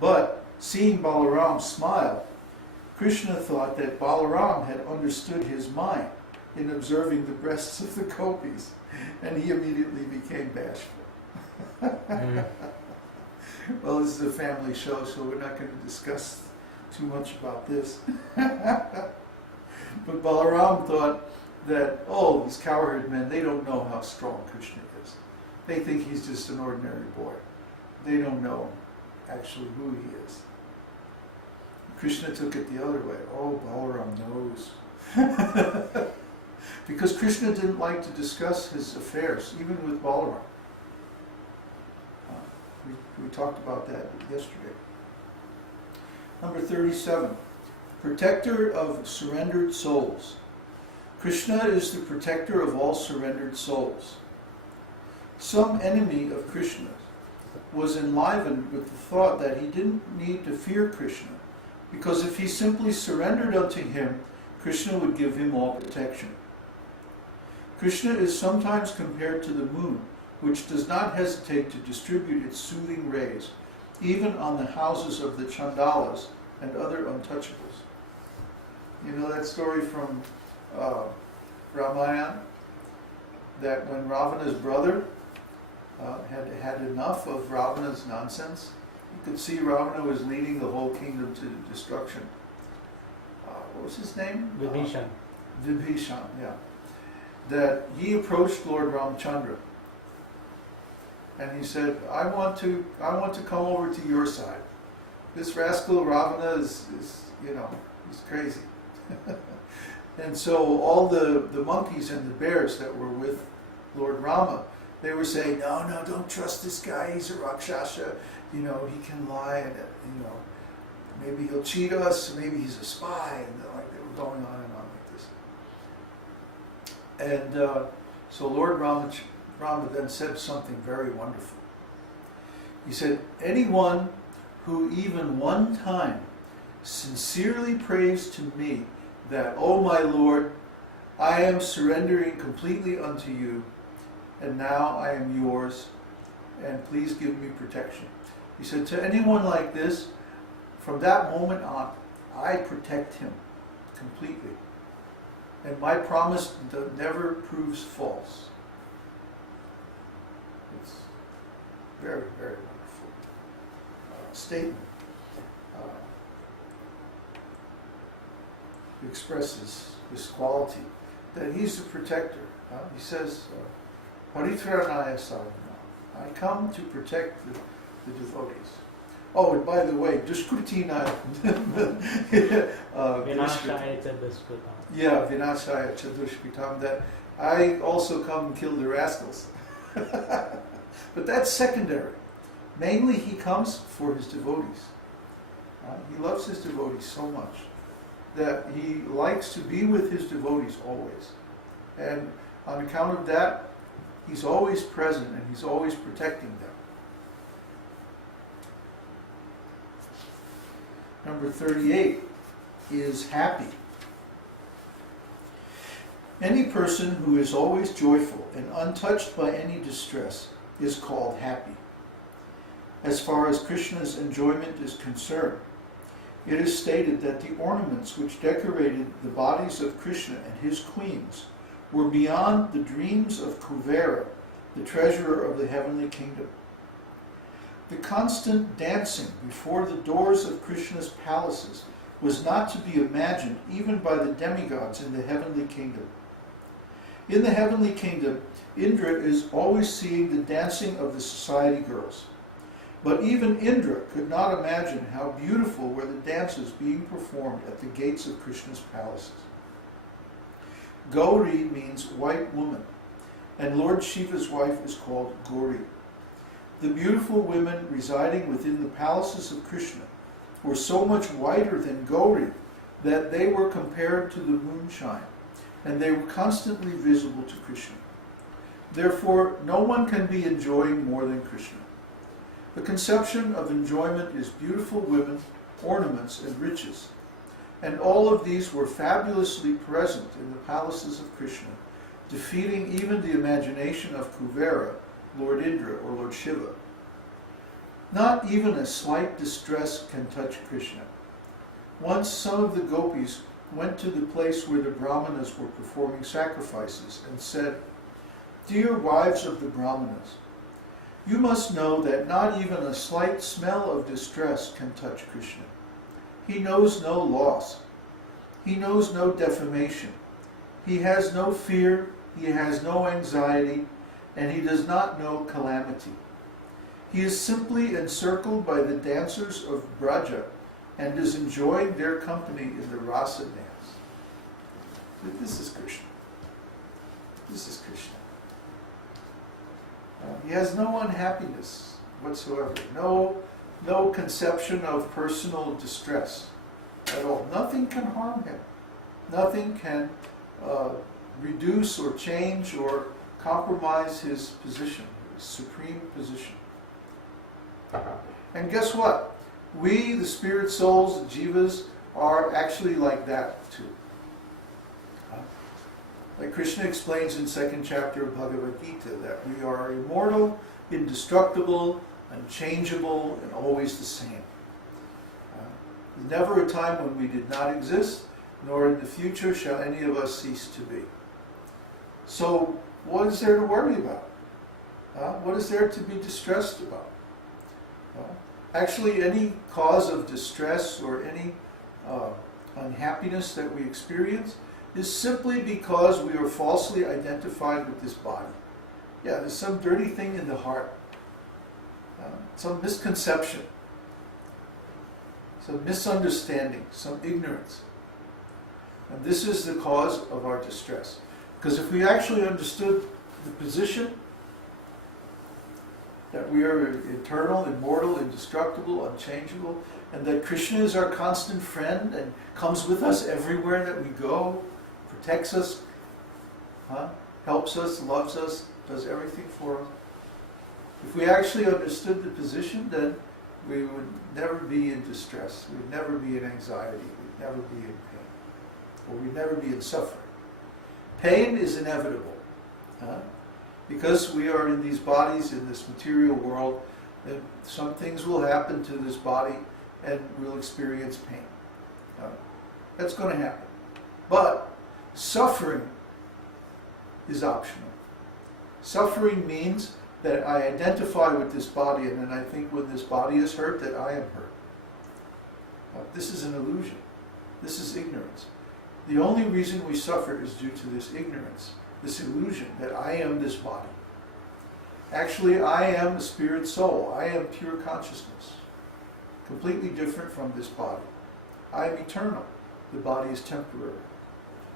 But seeing Balaram smile, Kṛṣṇa thought that Balaram had understood his mind in observing the breasts of the gopis, and he immediately became bashful. Well, this is a family show, so we're not going to discuss too much about this. But Balaram thought that, oh, these cowherd men, they don't know how strong Kṛṣṇa is. They think he's just an ordinary boy. They don't know actually who he is. Kṛṣṇa took it the other way. Oh, Balaram knows. Because Kṛṣṇa didn't like to discuss his affairs, even with Balaram. We talked about that yesterday. Number 37, protector of surrendered souls. Kṛṣṇa is the protector of all surrendered souls. Some enemy of Kṛṣṇa was enlivened with the thought that he didn't need to fear Kṛṣṇa, because if he simply surrendered unto him, Kṛṣṇa would give him all protection. Kṛṣṇa is sometimes compared to the moon, which does not hesitate to distribute its soothing rays, even on the houses of the Chandalas and other untouchables. You know that story from Ramayana, that when Ravana's brother had enough of Ravana's nonsense, you could see Ravana was leading the whole kingdom to destruction. What was his name? Vibhishan. Vibhishan, yeah. That he approached Lord Ramchandra, and he said, I want to come over to your side. This rascal Ravana is he's crazy. And so all the monkeys and the bears that were with Lord Rama, they were saying, no, don't trust this guy, he's a Rakshasa, he can lie, and maybe he'll cheat us, maybe he's a spy, and they were going on and on like this. And so Lord Rama then said something very wonderful. He said, anyone who even one time sincerely prays to me that, oh my Lord, I am surrendering completely unto you, and now I am yours, and please give me protection. He said, to anyone like this, from that moment on, I protect him completely. And my promise never proves false. It's very, very wonderful statement. He expresses this quality, that he's the protector. He says, Paritranaya Sarvana, I come to protect the devotees. Oh, and by the way, Dushkritina Vinashaya Chadushkritam. Yeah, Vinashaya Chadushkritam, that I also come and kill the rascals. But that's secondary. Mainly he comes for his devotees. He loves his devotees so much that he likes to be with his devotees always. And on account of that, he's always present and he's always protecting them. Number 38 is happy. Any person who is always joyful and untouched by any distress is called happy. As far as Kṛṣṇa's enjoyment is concerned, it is stated that the ornaments which decorated the bodies of Kṛṣṇa and his queens were beyond the dreams of Kuvera, the treasurer of the heavenly kingdom. The constant dancing before the doors of Kṛṣṇa's palaces was not to be imagined even by the demigods in the heavenly kingdom. In the heavenly kingdom, Indra is always seeing the dancing of the society girls. But even Indra could not imagine how beautiful were the dances being performed at the gates of Kṛṣṇa's palaces. Gauri means white woman, and Lord Shiva's wife is called Gauri. The beautiful women residing within the palaces of Kṛṣṇa were so much whiter than Gauri that they were compared to the moonshine, and they were constantly visible to Kṛṣṇa. Therefore, no one can be enjoying more than Kṛṣṇa. The conception of enjoyment is beautiful women, ornaments, and riches. And all of these were fabulously present in the palaces of Kṛṣṇa, defeating even the imagination of Kuvera, Lord Indra, or Lord Shiva. Not even a slight distress can touch Kṛṣṇa. Once some of the gopis went to the place where the brahmanas were performing sacrifices and said, "Dear wives of the brahmanas, you must know that not even a slight smell of distress can touch Kṛṣṇa. He knows no loss. He knows no defamation. He has no fear, he has no anxiety, and he does not know calamity. He is simply encircled by the dancers of Braja and is enjoying their company in the rasa dance." This is Kṛṣṇa. This is Kṛṣṇa. He has no unhappiness whatsoever, no conception of personal distress at all. Nothing can harm him. Nothing can reduce or change or compromise his position, his supreme position. And guess what? We, the spirit souls, the jivas, are actually like that too. Like Krishna explains in 2nd chapter of Bhagavad Gita, that we are immortal, indestructible, unchangeable, and always the same. There's never a time when we did not exist, nor in the future shall any of us cease to be. So, what is there to worry about? What is there to be distressed about? Actually, any cause of distress or any unhappiness that we experience is simply because we are falsely identified with this body. Yeah, there's some dirty thing in the heart, some misconception, some misunderstanding, some ignorance. And this is the cause of our distress. Because if we actually understood the position that we are eternal, immortal, indestructible, unchangeable, and that Krishna is our constant friend and comes with us everywhere that we go, protects us, helps us, loves us, does everything for us. If we actually understood the position, then we would never be in distress, we'd never be in anxiety, we'd never be in pain, or we'd never be in suffering. Pain is inevitable. Because we are in these bodies, in this material world, and some things will happen to this body and we'll experience pain. That's going to happen. But suffering is optional. Suffering means that I identify with this body, and then I think when this body is hurt, that I am hurt. This is an illusion. This is ignorance. The only reason we suffer is due to this ignorance, this illusion that I am this body. Actually, I am a spirit soul. I am pure consciousness, completely different from this body. I am eternal. The body is temporary.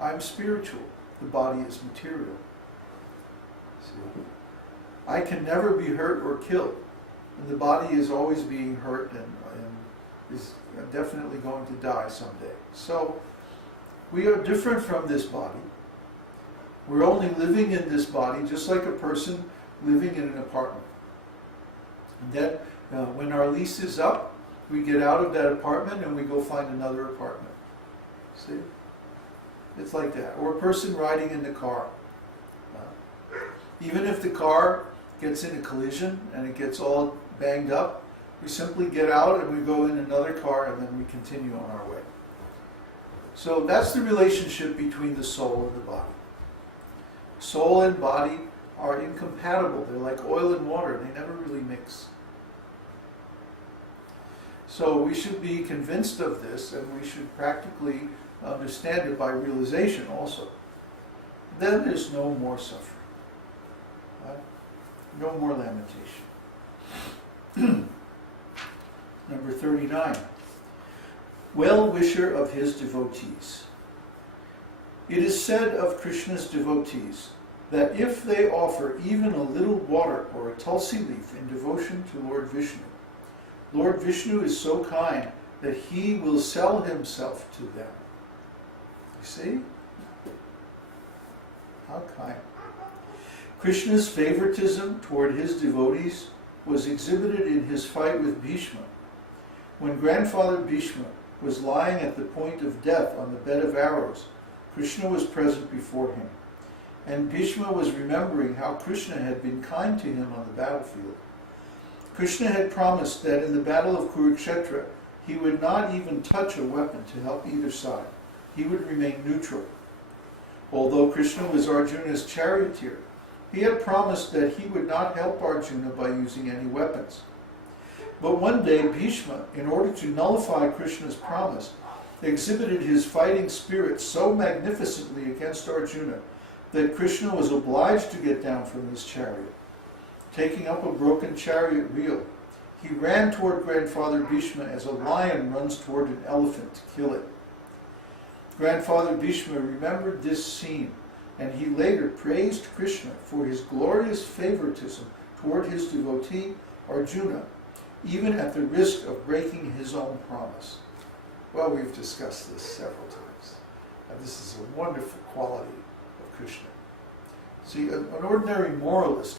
I am spiritual. The body is material. See? I can never be hurt or killed. And the body is always being hurt and is definitely going to die someday. So, we are different from this body. We're only living in this body just like a person living in an apartment. And then, when our lease is up, we get out of that apartment and we go find another apartment. See? It's like that. Or a person riding in the car. Even if the car gets in a collision and it gets all banged up, we simply get out and we go in another car and then we continue on our way. So that's the relationship between the soul and the body. Soul and body are incompatible. They're like oil and water. They never really mix. So we should be convinced of this, and we should practically understand it by realization also. Then there's no more suffering. No more lamentation. Number 39. Well-wisher of his devotees. It is said of Krishna's devotees that if they offer even a little water or a tulsi leaf in devotion to Lord Vishnu is so kind that he will sell himself to them. You see? How kind. Krishna's favoritism toward his devotees was exhibited in his fight with Bhishma. When grandfather Bhishma was lying at the point of death on the bed of arrows, Krishna was present before him. And Bhishma was remembering how Krishna had been kind to him on the battlefield. Krishna had promised that in the battle of Kurukshetra, he would not even touch a weapon to help either side. He would remain neutral. Although Krishna was Arjuna's charioteer, he had promised that he would not help Arjuna by using any weapons. But one day Bhishma, in order to nullify Krishna's promise, exhibited his fighting spirit so magnificently against Arjuna that Krishna was obliged to get down from his chariot. Taking up a broken chariot wheel, he ran toward Grandfather Bhishma as a lion runs toward an elephant to kill it. Grandfather Bhishma remembered this scene, and he later praised Krishna for his glorious favoritism toward his devotee Arjuna, even at the risk of breaking his own promise. Well, we've discussed this several times, and this is a wonderful quality of Krishna. See, an ordinary moralist